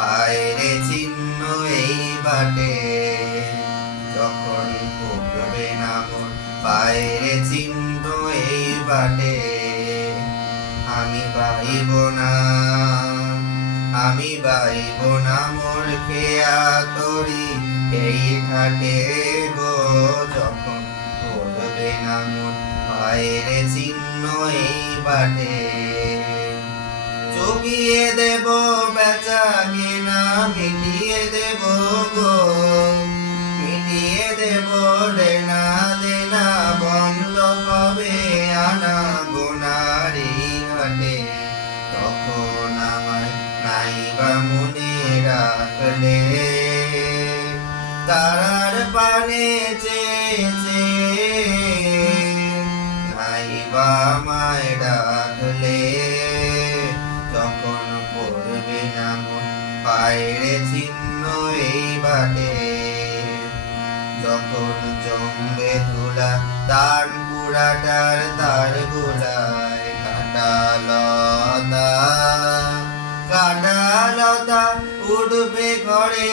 বাইরে চিহ্ন এই বাটে। যখন পড়বে না মন, বাইরে চিহ্ন এই বাটে। আমি পাইব না, আমি পাইব না মোর খেয়া তরি, এই ঘাটে গো যখন পড়বে না মন, বাইরে চিহ্ন এই বাটে। চুকিয়ে দেব দেব দেনা দেনা বন্ধ আনা গোনারি তখন তারার পানে চেয়েছে। নাই বা আমায় ডাকলে। তখন পড়বে না মন, বাইরে যখন জমবে ধুলা তার গুড়াটার তার গোড়ায় কাটা লতা কাটা লতা উঠবে ঘরে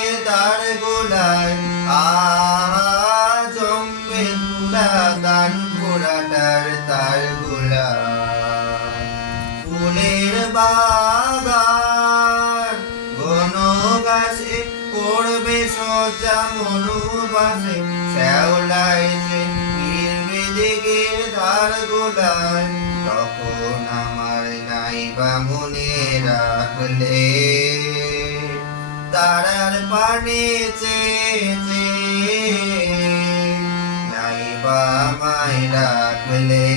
ধার গোলায় তখন আমার নাই বা মনে রাখলে। তারার পানে চেয়েছে নাই বা আমায় রাখলে।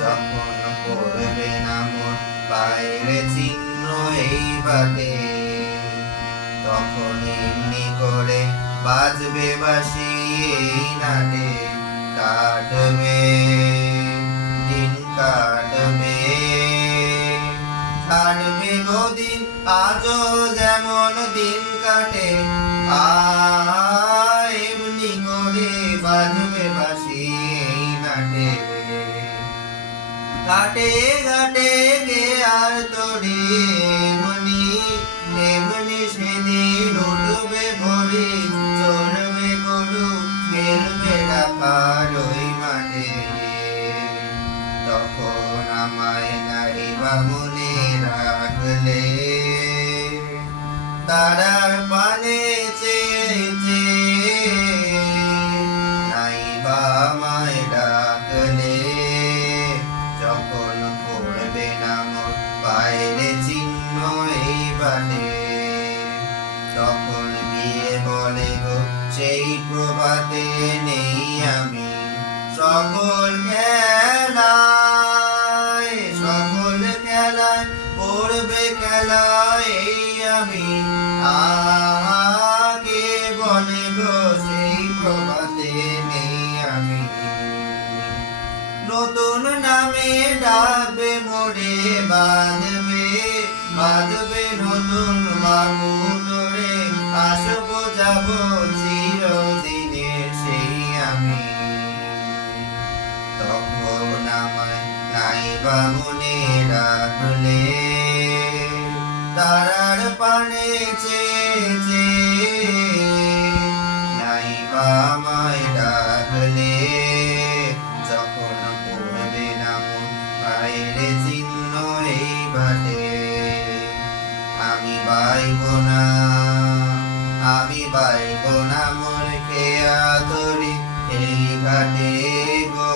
যখন পড়বে না মন, বাইরে চিহ্ন এই বাটে। তখন এমনি করে বাজবে বাসি এই নাটে। কাটবে দিন কাটবে কাটবে আজও যেমন দিন কাটে এমনি করে বাজবে বাসি এই নাটে তখন আমায় রাখলে তারার নাই যখন পড়বে না বাইরে চিহ্ন এই বিয়ে বলে সেই প্রভাতে নেই আমি সকল খেলায় খেলায় পড়বে খেলায় এই আমি। আগে বলে সেই প্রভাতে নেই আমি। নতুন নামে ডাকবে মোরে বাঁধবে বাঁধবে নতুন বাবু ধরে। আসব, যাব চিরদিনের সেই আমি। তখন আমায় নাই বা মনে রাখলে তারার পানে নাই বা ডাকলে, যখন পড়বে না মন বাইরে চিহ্ন এই বাটে। আমি বাইব না, আমি বাইব না মন খেয়া এই গো।